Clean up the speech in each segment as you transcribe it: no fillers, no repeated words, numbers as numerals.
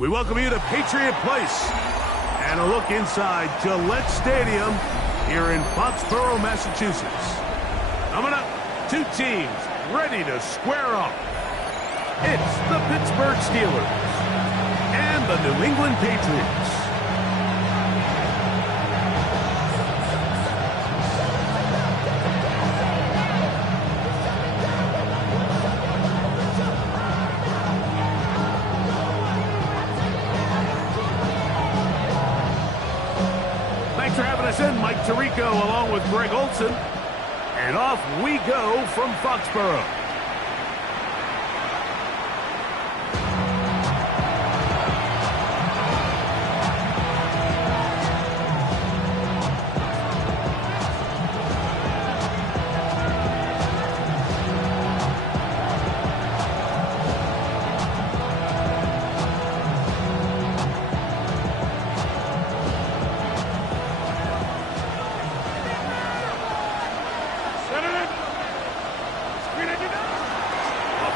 We welcome you to Patriot Place and a look inside Gillette Stadium here in Foxborough, Massachusetts. Coming up, two teams ready to square off. It's the Pittsburgh Steelers and the New England Patriots. Thanks for having us in, Mike Tirico along with Greg Olson. And off we go from Foxborough.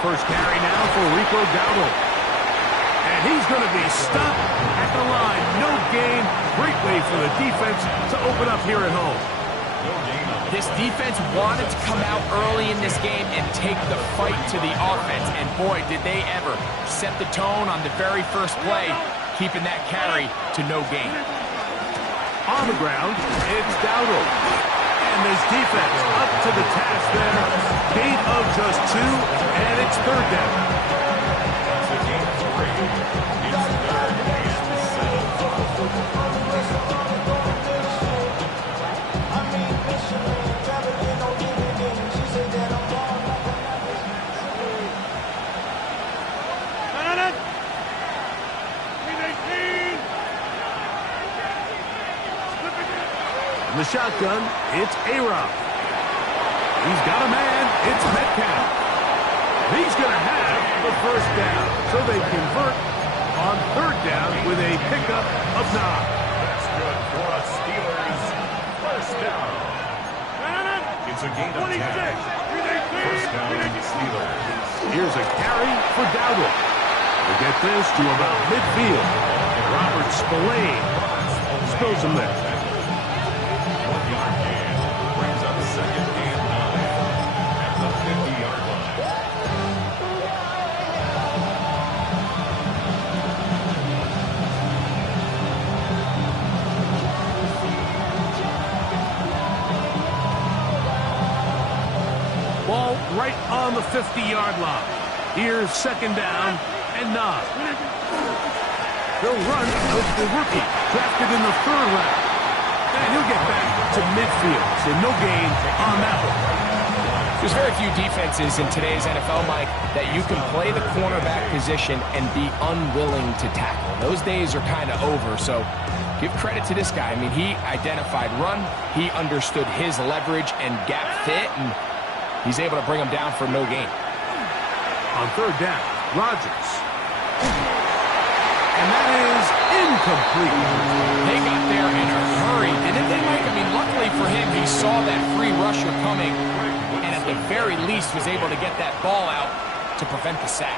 First carry now for Rico Dowdle. And he's going to be stopped at the line. No gain. Great way for the defense to open up here at home. This defense wanted to come out early in this game and take the fight to the offense. And boy, did they ever set the tone on the very first play, keeping that carry to no gain. On the ground, it's Dowdle. And this defense up to the task there. Gain of just 2, and it's third down. In the shotgun, it's A-Rob. He's got a man. It's Metcalf. He's going to have the first down. So they convert on third down with a pickup of 9. That's good for us Steelers. First down. It's a gain of 10. First down, Steelers. Here's a carry for Dowdle. They get this to about midfield. Robert Spillane spills him there. Ball right on the 50-yard line. Here's second down and 9. They'll run with the rookie, drafted in the 3rd round. And he'll get back to midfield, so no gain on that one. There's very few defenses in today's NFL, Mike, that you can play the cornerback position and be unwilling to tackle. Those days are kind of over, so give credit to this guy. I mean, he identified run, he understood his leverage and gap fit, and he's able to bring him down for no gain. On third down, Rodgers. And that is incomplete. They got there in a hurry, didn't they, Mike? I mean, luckily for him, he saw that free rusher coming, and at the very least was able to get that ball out to prevent the sack.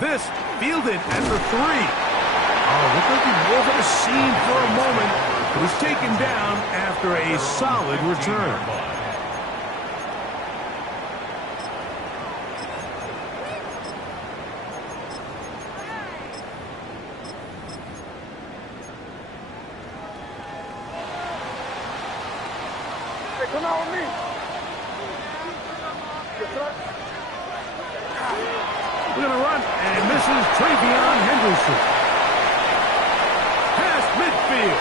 This fielded at the 3. Oh, looked like he wasn't a scene for a moment. It was taken down after a solid return. Hey, come out with me. We're going to run, and misses Travion Henderson. Past midfield.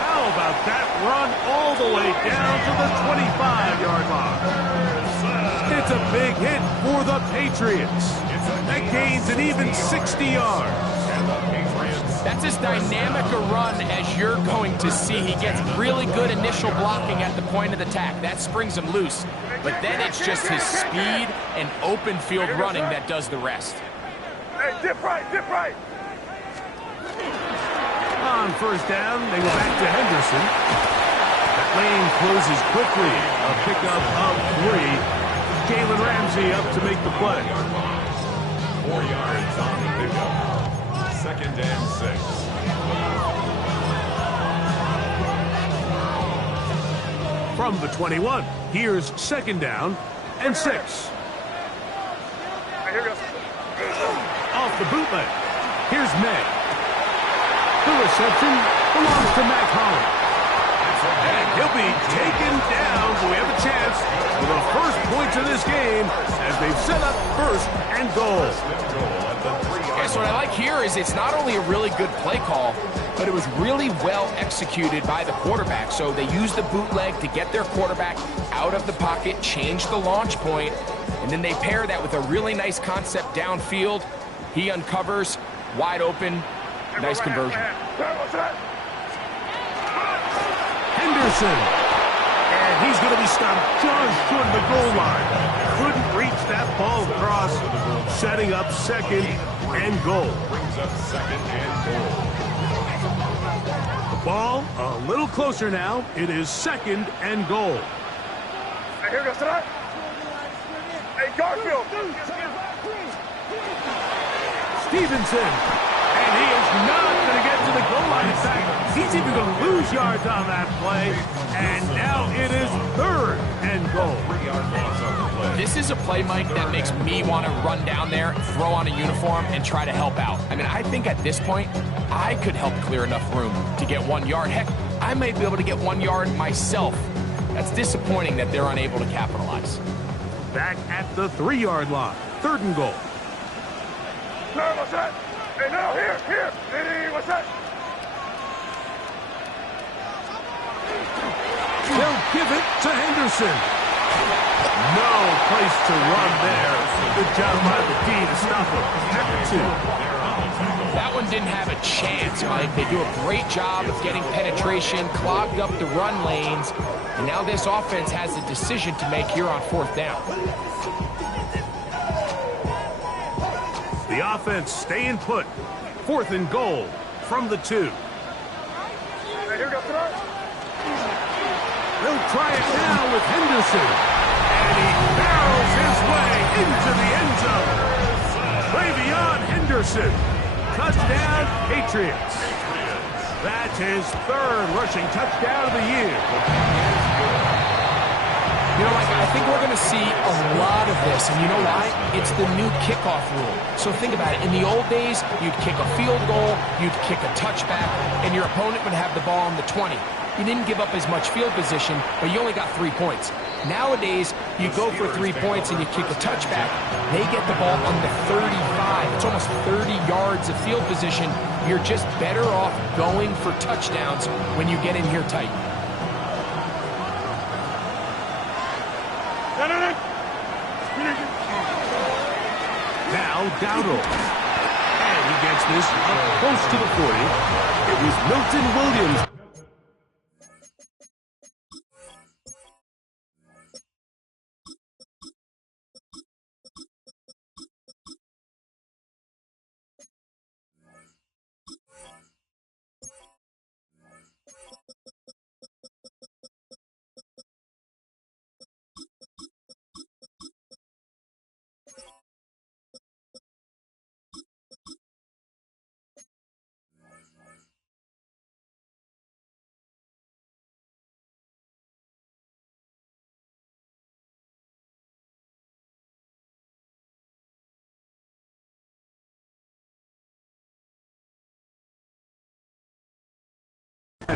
How about that run all the way down to the 25-yard line? It's a big hit for the Patriots. That gains an even 60 yards. That's as dynamic a run as you're going to see. He gets really good initial blocking at the point of the tack. That springs him loose. But then it's just his speed and open field running that does the rest. Hey, dip right, dip right. On first down, they go back to Henderson. Lane closes quickly. A pickup of 3. Jalen Ramsey up to make the play. 4 yards on the pickup. 2nd and 6. From the 21, here's 2nd down and 6. Hey, here we go. Off the bootleg, here's May. The reception belongs to Mac Hollins. And he'll be taken down. We have a chance for the first points of this game as they've set up 1st and goal. Yes, what I like here is it's not only a really good play call, but it was really well executed by the quarterback. So they used the bootleg to get their quarterback out of the pocket, change the launch point, and then they pair that with a really nice concept downfield. He uncovers, wide open, nice conversion. Henderson. And he's going to be stopped just short of the goal line. Couldn't reach that ball across, setting up 2nd and goal. Brings up 2nd and goal. The ball a little closer now. It is 2nd and goal. Hey, here we go, tonight. Hey, Garfield. Stevenson. And he is not going to get to the goal line. In fact, he's even going to lose yards on that play. And now it is 3rd and goal. 3-yard loss on the play. This is a play, Mike, that makes me want to run down there, throw on a uniform, and try to help out. I mean, I think at this point, I could help clear enough room to get 1 yard. Heck, I might be able to get 1 yard myself. That's disappointing that they're unable to capitalize. Back at the 3-yard line. 3rd and goal. No, what's that? Hey, no, here. Hey, what's that? They'll give it to Henderson. No place to run there. Good job by the D to stop him. After 2. That one didn't have a chance, Mike. They do a great job of getting penetration, clogged up the run lanes, and now this offense has a decision to make here on 4th down. The offense staying put. 4th and goal from the 2. Hey, here we go, tonight. They'll try it now with Henderson. And he barrels his way into the end zone. Travion Henderson. Touchdown, Patriots. That's his 3rd rushing touchdown of the year. You know, Mike, I think we're going to see a lot of this, and you know why? It's the new kickoff rule. So think about it. In the old days, you'd kick a field goal, you'd kick a touchback, and your opponent would have the ball on the 20. You didn't give up as much field position, but you only got 3 points. Nowadays, you go for 3 points and you kick a touchback. They get the ball on the 35. It's almost 30 yards of field position. You're just better off going for touchdowns when you get in here tight. Now Dowdle. And he gets this up close to the 40. It was Milton Williams.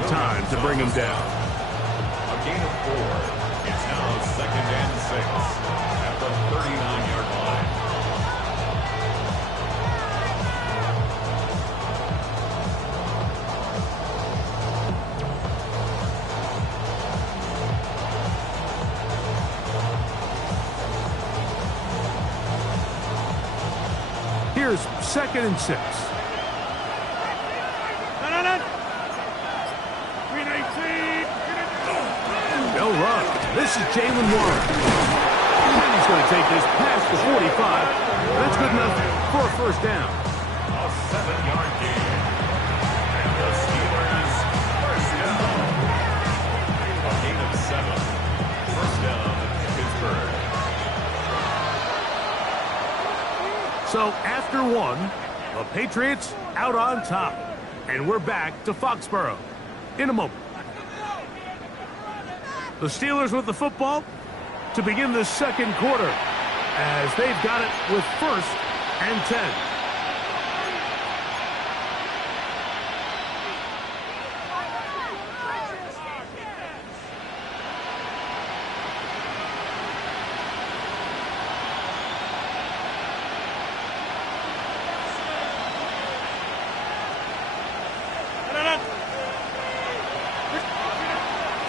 Time to bring him down. A gain of 4. It's now 2nd and 6 at the 39-yard line. Here's 2nd and 6. They'll run. This is Jalen Warren. And he's going to take this past the 45. That's good enough for a 1st down. A 7-yard gain. And the Steelers 1st down. A gain So after one, the Patriots out on top. And we're back to Foxborough in a moment. The Steelers with the football to begin the second quarter as they've got it with 1st and 10.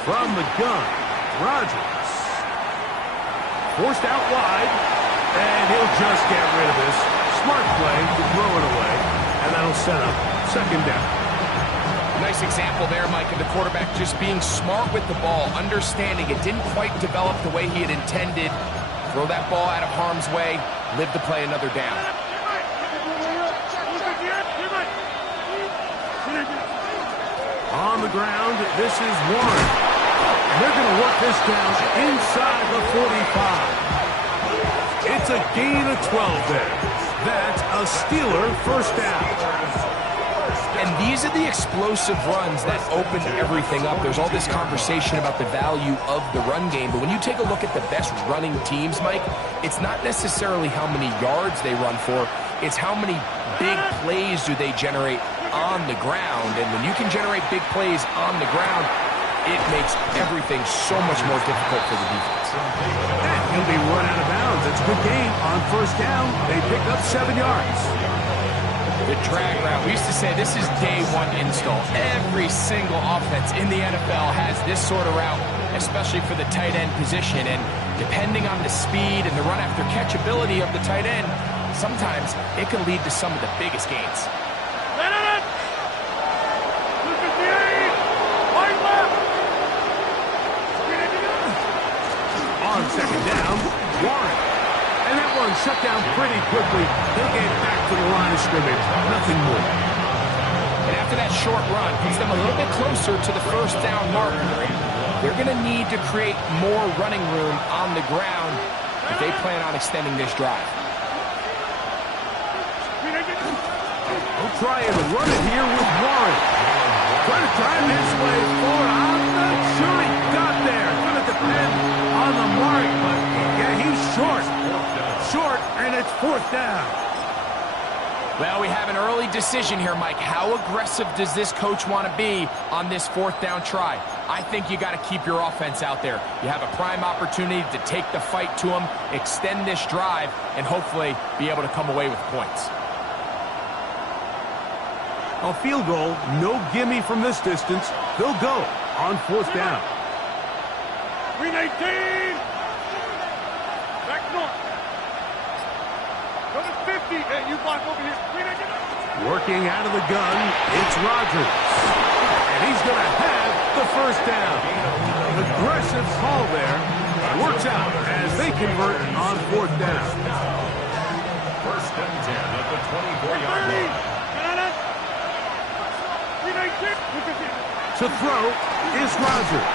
From the gun, Rodgers. Forced out wide, and he'll just get rid of this. Smart play to throw it away, and that'll set up 2nd down. Nice example there, Mike, of the quarterback just being smart with the ball, understanding it didn't quite develop the way he had intended. Throw that ball out of harm's way, live to play another down. On the ground, this is Warren. They're going to work this down inside the 45. It's a gain of 12 there. That's a Steeler 1st down. And these are the explosive runs that open everything up. There's all this conversation about the value of the run game, but when you take a look at the best running teams, Mike, it's not necessarily how many yards they run for, it's how many big plays do they generate on the ground. And when you can generate big plays on the ground, it makes everything so much more difficult for the defense. And he'll be run out of bounds. It's a good game on 1st down. They pick up 7 yards. The drag route. We used to say this is day one install. Every single offense in the NFL has this sort of route, especially for the tight end position. And depending on the speed and the run after catch ability of the tight end, sometimes it can lead to some of the biggest gains. On 2nd down, Warren. And that one shut down pretty quickly. He'll get back to the line of scrimmage. Nothing more. And after that short run, puts them a little bit closer to the 1st down marker. They're going to need to create more running room on the ground if they plan on extending this drive. He'll try and run it here with Warren. Trying to drive his way forward. I'm not sure he got there. Going to depend on the mark, but yeah, he's short. Short, and it's 4th down. Well, we have an early decision here, Mike. How aggressive does this coach want to be on this 4th down try? I think you got to keep your offense out there. You have a prime opportunity to take the fight to them, extend this drive, and hopefully be able to come away with points. A field goal, no gimme from this distance. They'll go on 4th down. 319. Back north. Go to 50. Hey, you block over here. 319. Working out of the gun, it's Rodgers. And he's going to have the 1st down. Aggressive call there. Works out as they convert on 4th down. 1st and 10 at the 24-yard line. To throw is Rodgers.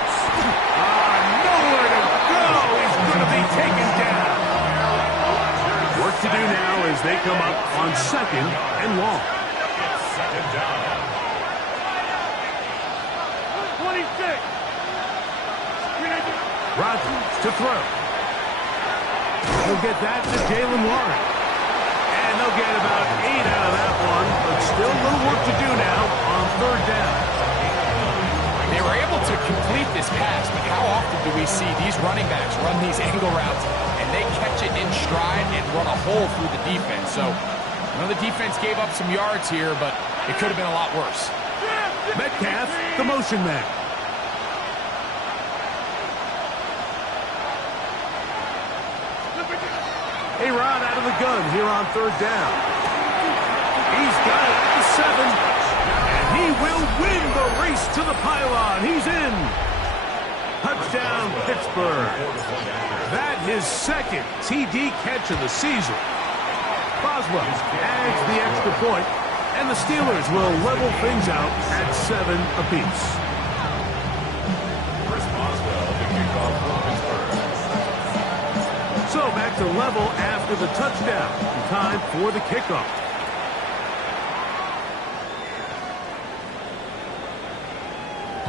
Nowhere to go. He's going to be taken down. Work to do now as they come up on 2nd and long. 2nd down. 26. Rodgers to throw. He'll get that to Jalen Warren. And they'll get about 8 out of that one, but still a little work to do now on 3rd down. They were able to complete this pass, but how often do we see these running backs run these angle routes and they catch it in stride and run a hole through the defense? So, I know the defense gave up some yards here, but it could have been a lot worse. Metcalf, the motion man. A-Rod out of the gun here on 3rd down. He's got it at the 7. And he will win the race to the pylon. He's in. Touchdown, Pittsburgh. That his 2nd TD catch of the season. Boswell adds the extra point, and the Steelers will level things out at 7 apiece. Chris Boswell, the kickoff for Pittsburgh. So So back to level after the touchdown. Time for the kickoff.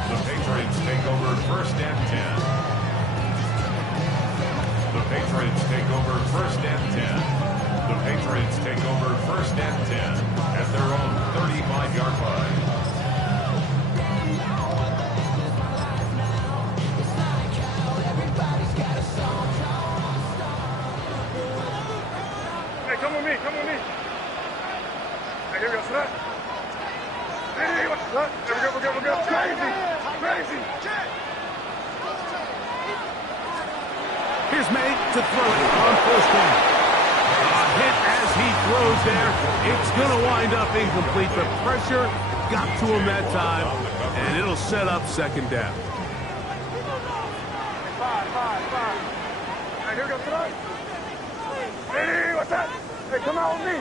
The Patriots take over 1st and 10. The Patriots take over 1st and 10. The Patriots take over 1st and 10 at their own 35-yard line. Hey, come with me, come with me. Hey, here we go, set. Hey, what's up? Here we go. Crazy. Here's May to throw it on 1st down. A hit as he throws there. It's going to wind up incomplete. The pressure got to him that time, and it'll set up 2nd down. Five. Hey, here we go, set. Hey, what's up? Hey, come out with me.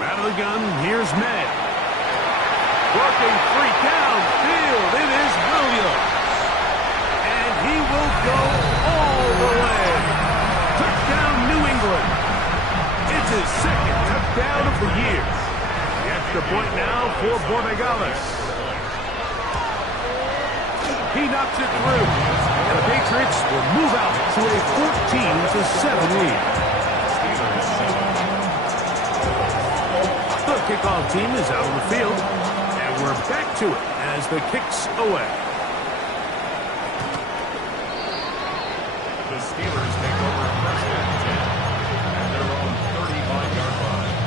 Out of the gun, here's May. Working 3 downfield. It is Williams. And he will go all the way. Touchdown, New England. It's his 2nd touchdown of the year. The extra point now for Borregales. He knocks it through. And the Patriots will move out to a 14-7 lead. The kickoff team is out on the field, and we're back to it as the kick's away. The Steelers take over 1st and 10 at their own 35-yard line.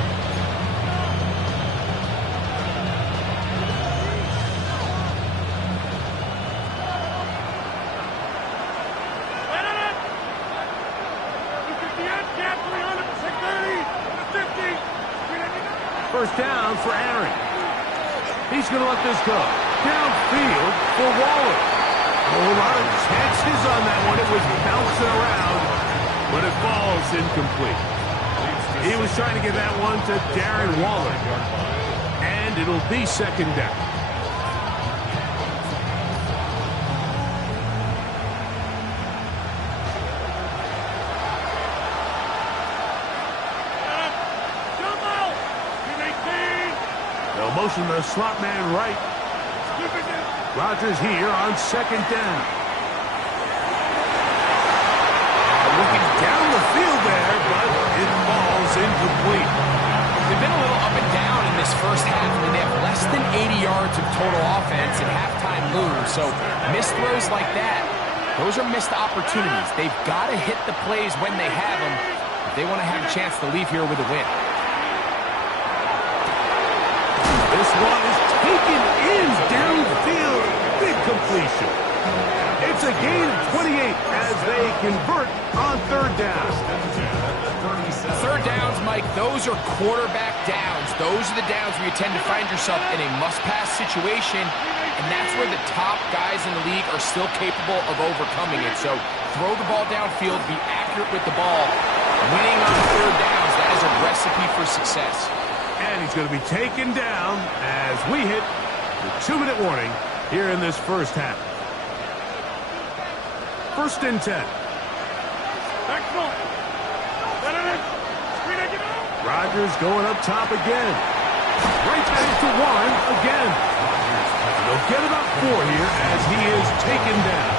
First down for Aaron. He's going to let this go. Downfield for Waller. A whole lot of chances on that one. It was bouncing around, but it falls incomplete. He was trying to get that one to Darren Waller. And it'll be 2nd down. Motion the slot man right. Rodgers here on 2nd down. Looking down the field there, but it falls incomplete. They've been a little up and down in this first half. I mean, they have less than 80 yards of total offense and halftime moves. So missed throws like that, those are missed opportunities. They've got to hit the plays when they have them if they want to have a chance to leave here with a win. This one is taken in downfield. Big completion. It's a gain of 28 as they convert on 3rd down. 3rd downs, Mike, those are quarterback downs. Those are the downs where you tend to find yourself in a must-pass situation, and that's where the top guys in the league are still capable of overcoming it. So throw the ball downfield, be accurate with the ball. Winning on 3rd downs, that is a recipe for success. And he's going to be taken down as we hit the 2-minute warning here in this first half. 1st and 10. Rodgers going up top again. Right back to Warren again. They'll get about 4 here as he is taken down.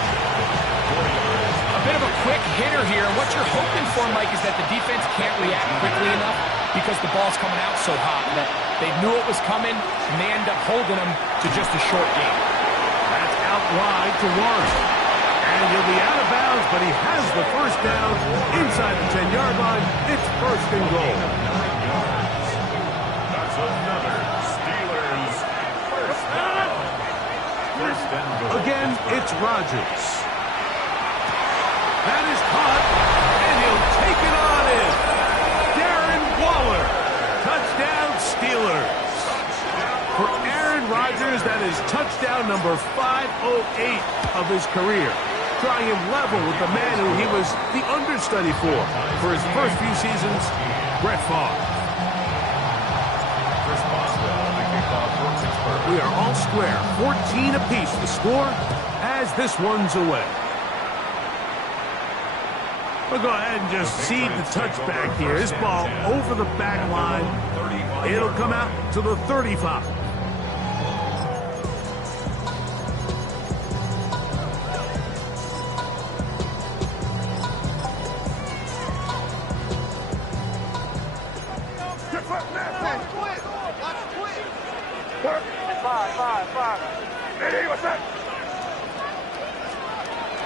A bit of a quick hitter here. What you're hoping for, Mike, is that the defense can't react quickly enough because the ball's coming out so hot that they knew it was coming, and they end up holding them to just a short game. That's out wide to Warren. And he'll be out of bounds, but he has the 1st down inside the 10-yard line. It's 1st and goal. That's another Steelers 1st down. 1st and goal. Again, it's Rodgers. That is caught, and he'll take it on in. Darren Waller. Touchdown, Steelers. For Aaron Rodgers, that is touchdown number 508 of his career. Drawing him level with the man who he was the understudy for his first few seasons, Brett Favre. Chris Boswell, the kickoff for Pittsburgh. We are all square. 14 apiece the score as this one's away. We'll go ahead and just cede the touchback here. This ball over the back line. It'll come out to the 35.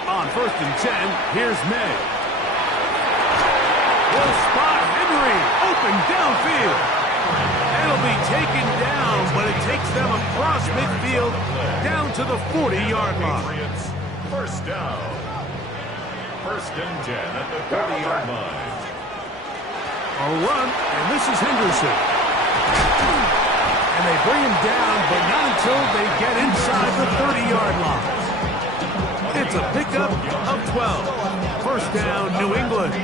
On 1st and 10, here's May. Will spot Henry open downfield. It'll be taken down, but it takes them across midfield down to the 40-yard line. First down. 1st and 10 at the 30-yard line. A run, and this is Henderson. And they bring him down, but not until they get inside the 30-yard line. It's a pickup of 12. First down, New England.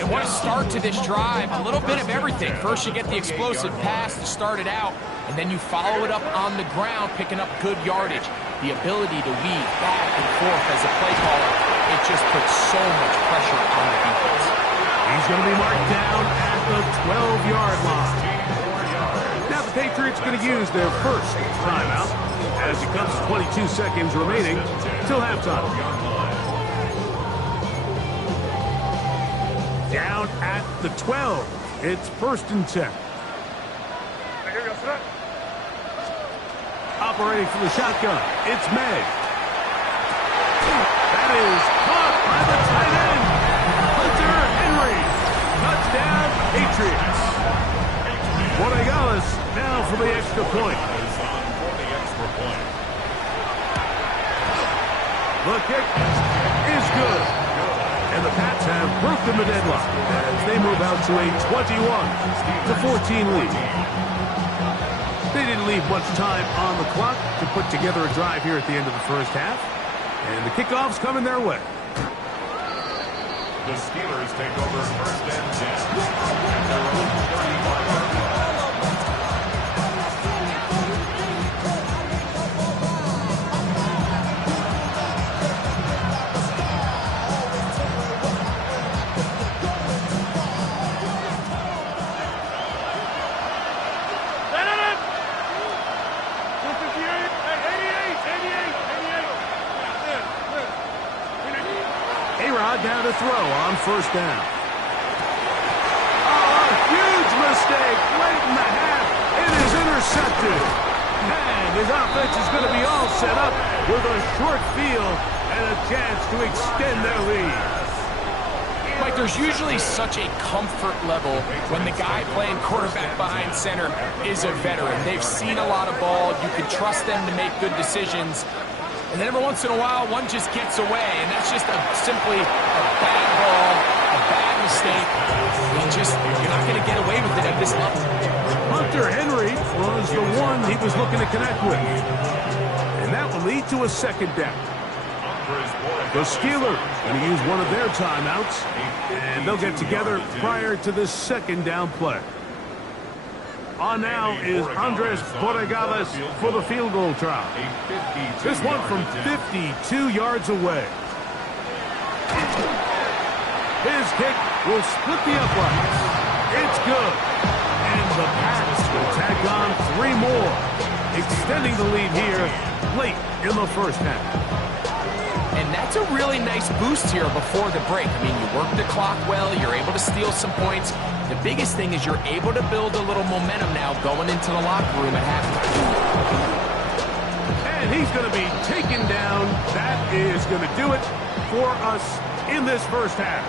And what a start to this drive. A little bit of everything. First you get the explosive pass to start it out, and then you follow it up on the ground, picking up good yardage. The ability to weave back and forth as a play caller, it just puts so much pressure on the defense. He's going to be marked down at the 12-yard line. Now the Patriots going to use their first timeout as it comes to 22 seconds remaining till halftime. Down at the 12. It's 1st and 10. Operating from the shotgun, it's May. That is caught by the tight end, Hunter Henry. Touchdown, Patriots. Borregales now for the extra point. The kick is good. And the Pats have broken the deadlock as they move out to a 21-14 lead. They didn't leave much time on the clock to put together a drive here at the end of the first half. And the kickoff's coming their way. The Steelers take over 1st and 10 at their own 35-yard line. Down to throw on 1st down. Oh, a huge mistake late in the half. It is intercepted. And his offense is going to be all set up with a short field and a chance to extend their lead. Mike, there's usually such a comfort level when the guy playing quarterback behind center is a veteran. They've seen a lot of ball. You can trust them to make good decisions. And then every once in a while, one just gets away, and that's just simply a bad ball, a bad mistake. You're not going to get away with it at this level. Hunter Henry was the one he was looking to connect with. And that will lead to a 2nd down. The Steelers going to use one of their timeouts, and they'll get together prior to this 2nd down play. On now is Andres Borregales for the field goal try. This one from 52 yards away. His kick will split the uprights. It's good. And the Pats will tack on 3 more, extending the lead here late in the first half. And that's a really nice boost here before the break. I mean, you work the clock well, you're able to steal some points. The biggest thing is you're able to build a little momentum now going into the locker room at halftime. And he's going to be taken down. That is going to do it for us in this first half.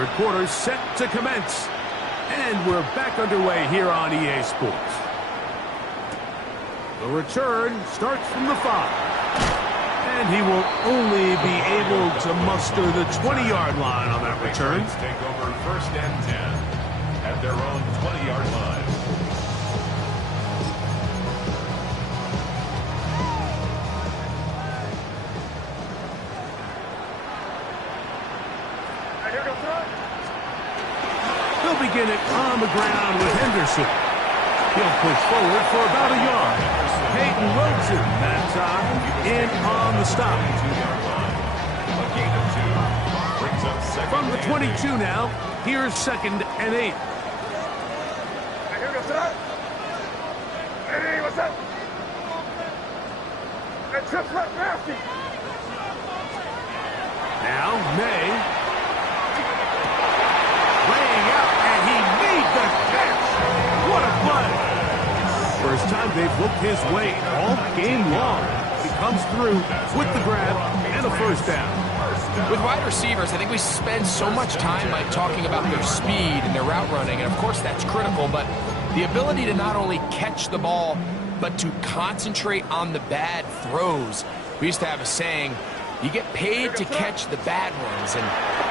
Third quarter set to commence. And we're back underway here on EA Sports. The return starts from the 5. And he will only be able to muster the 20-yard line on that return. Take over 1st and 10 at their own 20-yard line. They'll begin it on the ground with Henderson. He'll push forward for about a yard. Peyton Wilson that time in on the stop. A gain of 2 brings up second. From the 22 now, here's 2nd and 8. Hey, what's up? That trip's left nasty. Now, May. Laying out, and he made the catch. What a play. First time they've looked his way all game long. He comes through with the grab and a first down. With wide receivers, I think we spend so much time like talking about their speed and their route running, and of course that's critical, but the ability to not only catch the ball, but to concentrate on the bad throws. We used to have a saying, you get paid to catch the bad ones, and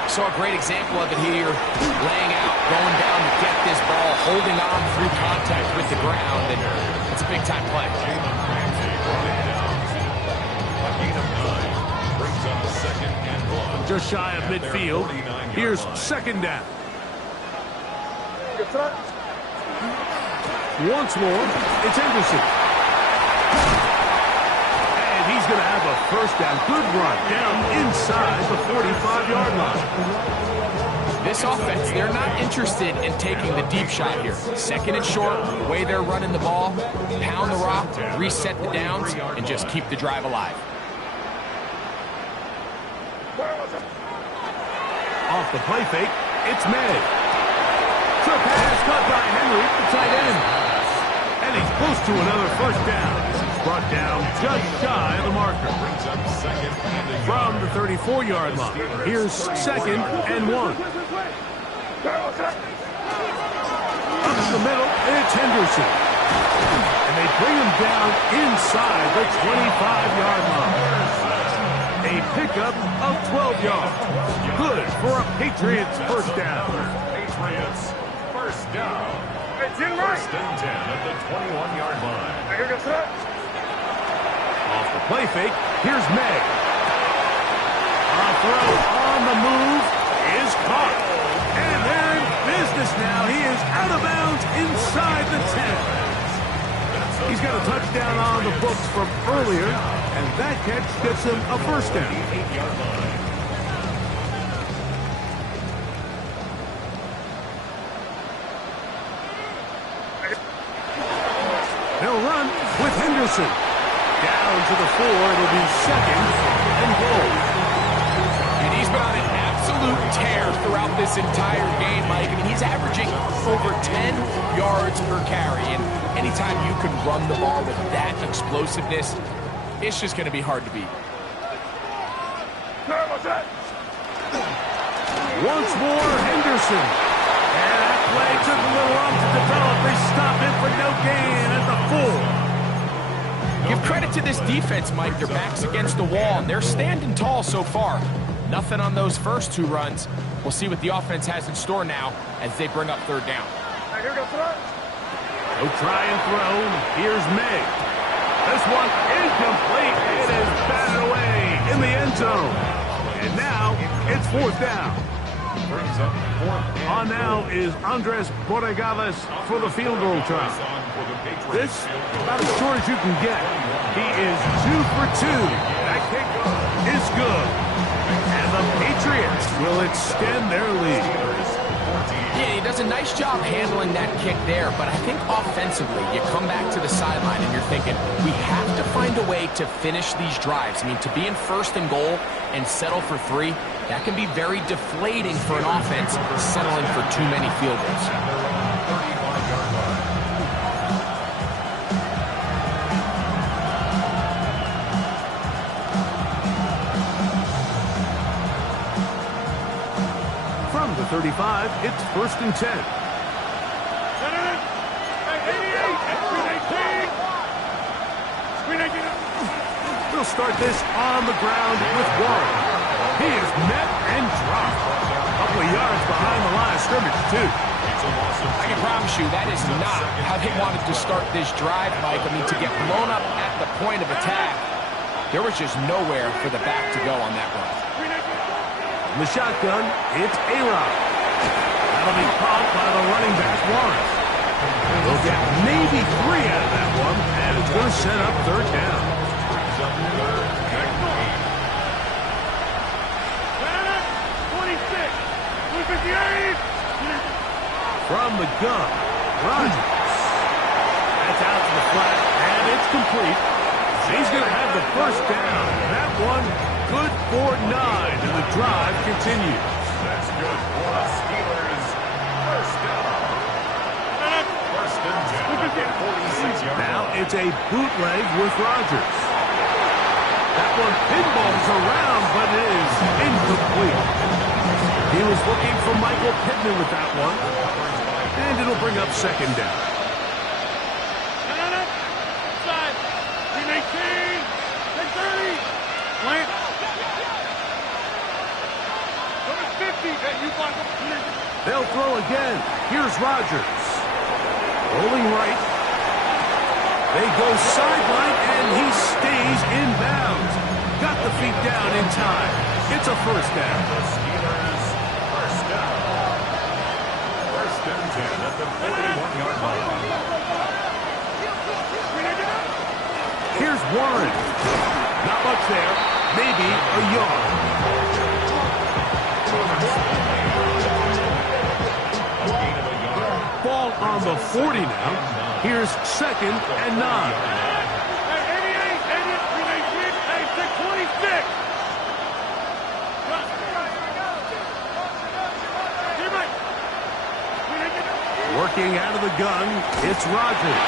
saw a great example of it here, laying out, going down to get this ball, holding on through contact with the ground, and it's a big-time play. A gain of 9 brings up 2nd and 1. Just shy of midfield. Here's 2nd down. Once more, it's Henderson. And he's going to have a first down. Good run down inside the 45-yard line. This offense, they're not interested in taking the deep shot here. 2nd and short, the way they're running the ball, pound the rock, reset the downs, and just keep the drive alive. Off the play fake, it's May. Trip pass caught by Henry, the tight end. And he's close to another first down. He's brought down just shy of the marker. Brings up 2nd and a From the 34-yard line, here's 2nd and 1. Up the middle, it's Henderson. And they bring him down inside the 25-yard line. A pickup of 12 yards. Good for a Patriots first down. Patriots first down. 1st and 10 at the 21-yard line. Off the play fake, here's May. A throw on the move is caught. And they're in business now. He is out of bounds inside the 10. He's got a touchdown on the books from earlier, and that catch gets him a first down. 8-yard line. They'll run with Henderson. Down to the 4, it'll be 2nd and goal. And he's been on an absolute tear throughout this entire game, Mike. I mean, he's averaging over 10 yards per carry. And anytime you can run the ball with that explosiveness, it's just going to be hard to beat. Once more, Henderson. And that play took a little long to develop. They stop it for no gain at the 4. Give credit to this defense, Mike. Their back's against the wall, and they're standing tall so far. Nothing on those first 2 runs. We'll see what the offense has in store now as they bring up 3rd down. They'll try and throw. Here's May. This one incomplete. It is batted away in the end zone. And now it's 4th down. Brings up 4th and On now is Andres Borregales for the field goal try. This about as short as you can get. He is 2 for 2. That kick is good. And the Patriots will extend their lead. Yeah, he does a nice job handling that kick there, but I think offensively, you come back to the sideline and you're thinking, we have to find a way to finish these drives. I mean, to be in 1st and goal and settle for 3, that can be very deflating for an offense settling for too many field goals. From From the 35, it's 1st and 10. We'll start this on the ground with Warren. He is met and dropped. A couple of yards behind the line of scrimmage, too. I can promise you that is not how they wanted to start this drive, Mike. I mean, to get blown up at the point of attack, there was just nowhere for the back to go on that run. In the shotgun, it's A-Rod. That'll be caught by the running back, Warren. They'll get maybe 3 out of that one, and it's going to set up 3rd down. From the gun, Rogers. That's out to the flat, and it's complete. He's going to have the 1st down. That one good for 9, and the drive continues. That's good for the Steelers. 1st down. 1st and 10. 46 yards. Now it's a bootleg with Rogers. That one pinballs around, but it is incomplete. He was looking for Michael Pittman with that one. And it'll bring up 2nd down. They'll throw again. Here's Rogers. Rolling right. They go sideline, and he stays in bounds. Got the feet down in time. It's a 1st down. The Steelers, 1st down. 1st and 10 at the 41-yard line. Here's Warren. Not much there. Maybe a yard. Ball on the 40 now. Here's 2nd and 9. Working out of the gun, it's Rogers.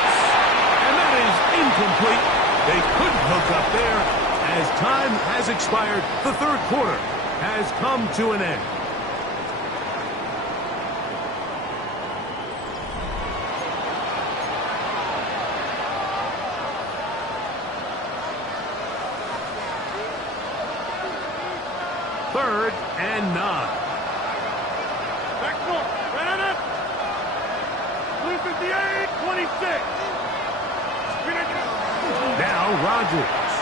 And that is incomplete. They couldn't hook up there. As time has expired, the 3rd quarter has come to an end. Third and 9. Back foot. Ran it. 58, 26. Now Rogers.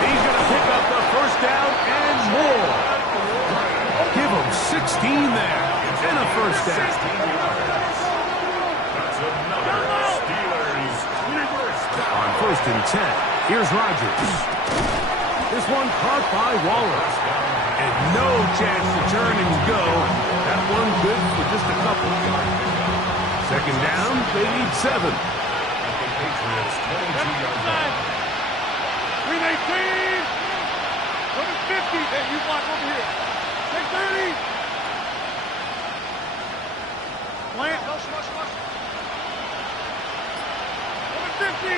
He's going to pick up the 1st down and more. Give him 16 there. And a 1st down. That's another Steelers. On 1st and 10, here's Rogers. This one caught by Wallace. And no chance to turn and go. That one good for just a couple. 2nd down, they need 7. The Patriots, 22-yard line. 319. Number 50. Hey, you block over here. Take 30. Plant. Number 50.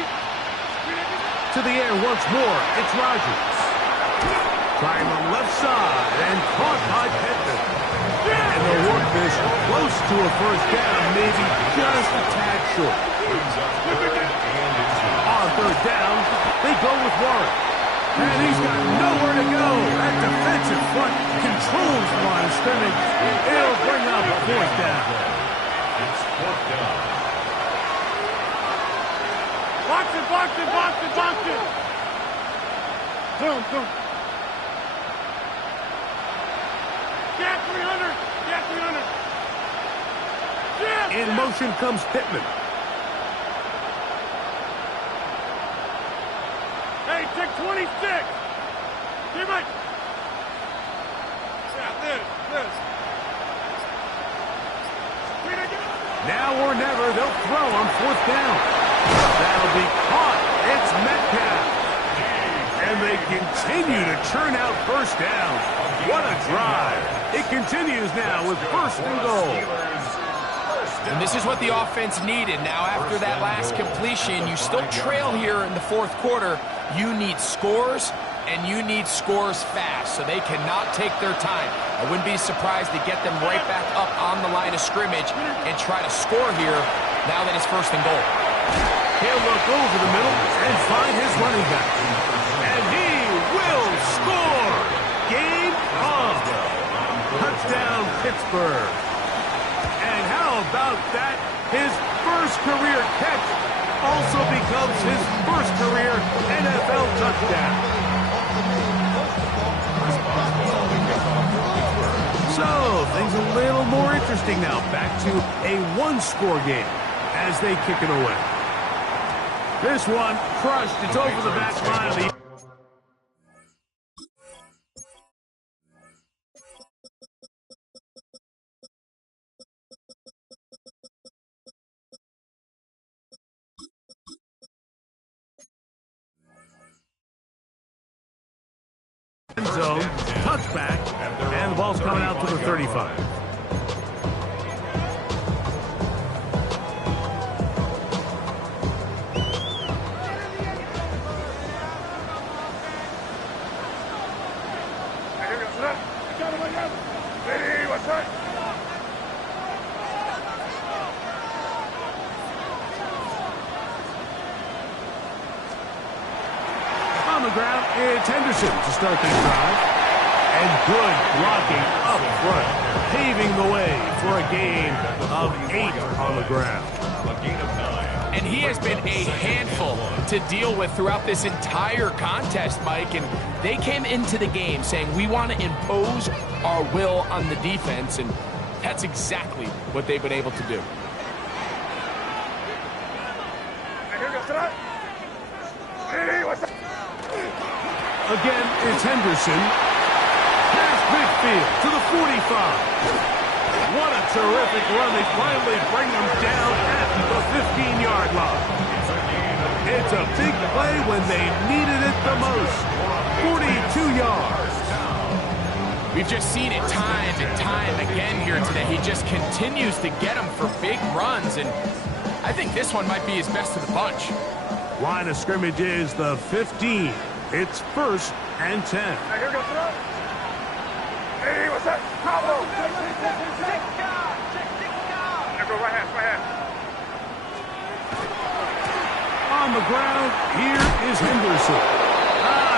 To the air once more, it's Rogers. Trying the left side and caught by Pittman. And they'll work this close to a 1st down, maybe just a tad short. On 3rd down, they go with Warren. And he's got nowhere to go. That defensive front controls the line of scrimmage. It'll bring up a 4th down. It's 4th down. Box it, box it, box it, box it. Zoom, zoom. Yeah, 300. Yeah, 300. Yeah. In motion comes Pittman. Hey, check 26. Give it. Yeah, this. Now or never, they'll throw on 4th down. That'll be caught. It's Metcalf. And they continue to churn out 1st downs. What a drive. It continues now with 1st and goal. And this is what the offense needed. Now, after that last completion, you still trail here in the 4th quarter. You need scores, and you need scores fast, so they cannot take their time. I wouldn't be surprised to get them right back up on the line of scrimmage and try to score here now that it's first and goal. He'll look over the middle and find his running back. And he will score! Game on! Touchdown, Pittsburgh. And how about that? His first career catch also becomes his first career NFL touchdown. So, things a little more interesting now. Back to a one-score game as they kick it away. This one crushed. It's over the back line. End zone, touchback, and the ball's coming out to the 35. Ready, what's that? On the ground, it's Henderson to start the drive. And good blocking up front, paving the way for a gain of 8 on the ground. A gain of 9. And he has been a handful to deal with throughout this entire contest, Mike. And they came into the game saying, we want to impose our will on the defense. And that's exactly what they've been able to do. Ready, what's that? Again, it's Henderson. Past midfield to the 45. What a terrific run. They finally bring them down at the 15-yard line. It's a big play when they needed it the most. 42 yards. We've just seen it time and time again here today. He just continues to get them for big runs, and I think this one might be his best of the bunch. Line of scrimmage is the 15. It's 1st and 10. Now here goes throw. Hey, what's that? Pablo. Now go right hand. On the ground, here is Henderson.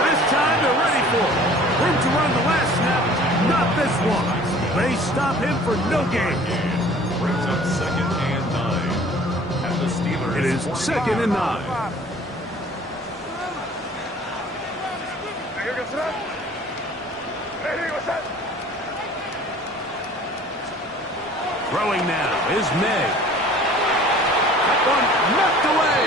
This time they're ready for it. Room to run the last snap, not this one. They stop him for no gain. Brings up 2nd and 9. And the Steelers. It is 2nd and 9. Here goes throw. Ready, what's that? Throwing now is May. That one knocked away.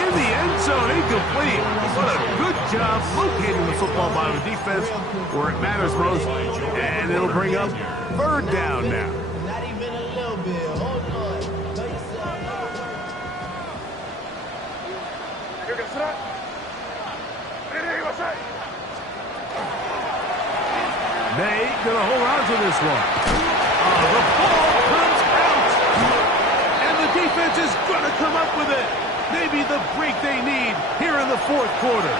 In the end zone, incomplete. What a good job locating the football by the defense where it matters most. And it'll bring up 3rd down now. Not even a little bit. Hold on. Here goes throw. Ready, what's that? May gonna hold on to this one. The ball comes out. And the defense is gonna come up with it. Maybe the break they need here in the 4th quarter.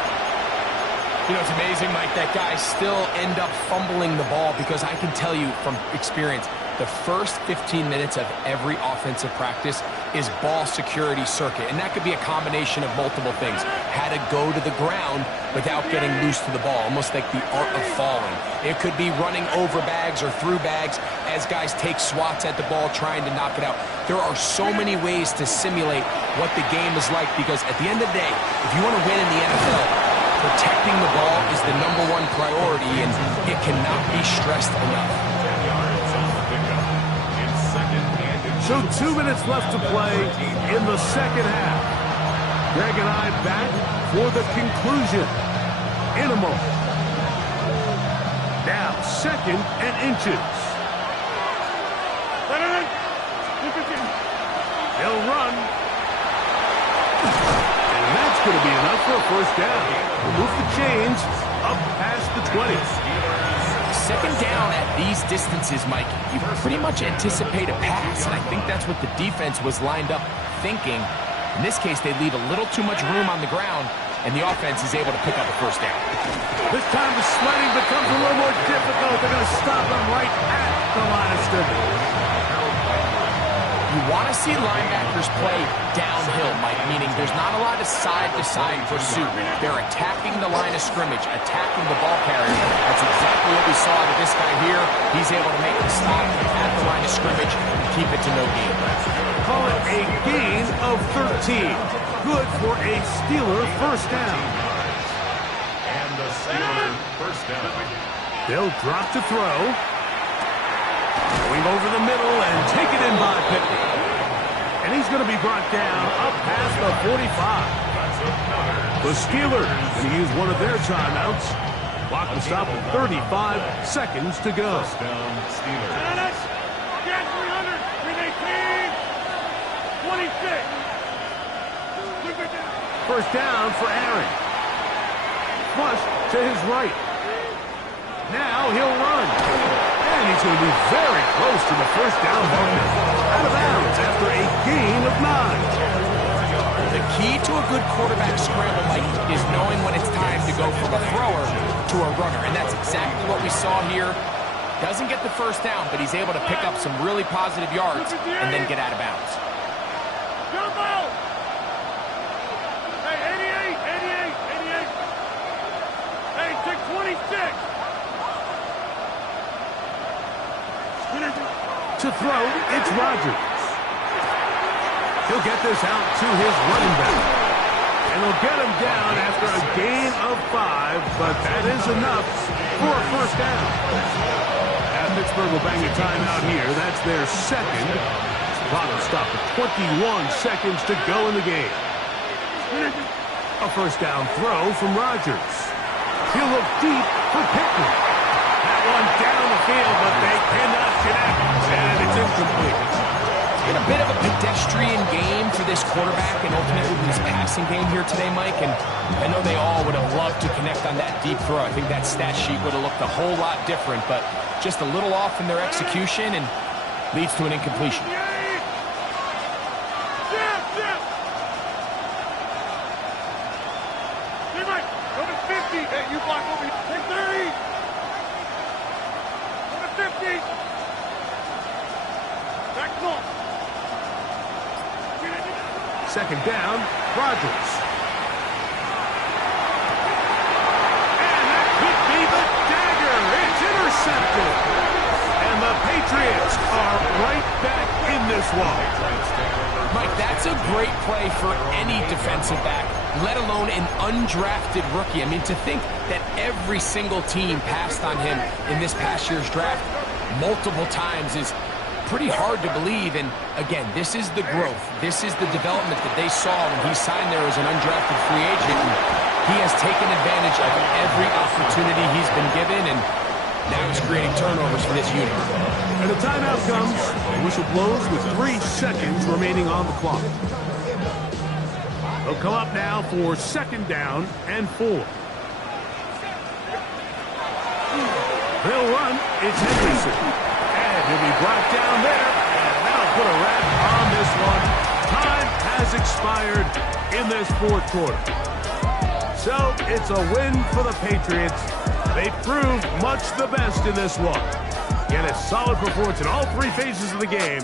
You know, it's amazing, Mike, that guys still end up fumbling the ball because I can tell you from experience, the first 15 minutes of every offensive practice is ball security circuit. And that could be a combination of multiple things. How to go to the ground without getting loose to the ball, almost like the art of falling. It could be running over bags or through bags as guys take swats at the ball trying to knock it out. There are so many ways to simulate what the game is like because at the end of the day, if you want to win in the NFL, protecting the ball is the #1 priority, and it cannot be stressed enough. 10 yards on the pickup. It's 2nd and So 2 minutes left to play in the 2nd half. Greg and I back for the conclusion in a moment. Now 2nd and inches. He'll run. And that's going to be enough for a 1st down. Move the chains up past the 20. 2nd down at these distances, Mike, you pretty much anticipate a pass, and I think that's what the defense was lined up thinking. In this case, they leave a little too much room on the ground, and the offense is able to pick up a first down. This time the sledding becomes a little more difficult. They're going to stop him right at the line of scrimmage. You want to see linebackers play downhill, Mike, meaning there's not a lot of side-to-side pursuit. They're attacking the line of scrimmage, attacking the ball carrier. That's exactly what we saw to this guy here. He's able to make the stop at the line of scrimmage and keep it to no gain. Call it a gain of 13. Good for a Steeler first down. And the Steeler first down. They'll drop to throw. Going over the middle and taken in by Pittman. And he's going to be brought down up past the 45. The Steelers going to use one of their timeouts. Clock will stop with 35 seconds to go. First down, Steelers. Get 300, 318, 26. First down for Aaron. Flush to his right. Now he'll run. And he's going to be very close to the first down marker. Out of bounds after a gain of 9. The key to a good quarterback scramble, Mike, is knowing when it's time to go from a thrower to a runner. And that's exactly what we saw here. Doesn't get the first down, but he's able to pick up some really positive yards and then get out of bounds. Jump out! Hey, 88. Hey, take 26. To throw, it's Rodgers. He'll get this out to his running back. And he'll get him down after a gain of 5, but that is enough for a first down. And Pittsburgh will bang a timeout here. That's their second. Clock will stop with 21 seconds to go in the game. A first down throw from Rodgers. He'll look deep for Pittman. That one down the field, but they cannot connect, and it's incomplete. It's been a bit of a pedestrian game for this quarterback and ultimately his passing game here today, Mike, and I know they all would have loved to connect on that deep throw. I think that stat sheet would have looked a whole lot different, but just a little off in their execution and leads to an incompletion. Hey, you block over here. Take 30. Over 50. Back close. Second down, Rodgers. And that could be the dagger. It's intercepted. And the Patriots are right back in this one. Mike, that's a great play for any defensive back, let alone an undrafted rookie. I mean, to think that every single team passed on him in this past year's draft multiple times is pretty hard to believe. And again, this is the growth. This is the development that they saw when he signed there as an undrafted free agent. And he has taken advantage of every opportunity he's been given, and now he's creating turnovers for this unit. And the timeout comes. The whistle blows with 3 seconds remaining on the clock. They'll come up now for second down and 4. They'll run. It's Henderson. And he'll be brought down there. And that'll put a wrap on this one. Time has expired in this fourth quarter. So it's a win for the Patriots. They proved much the best in this one. Get a solid performance in all 3 phases of the game.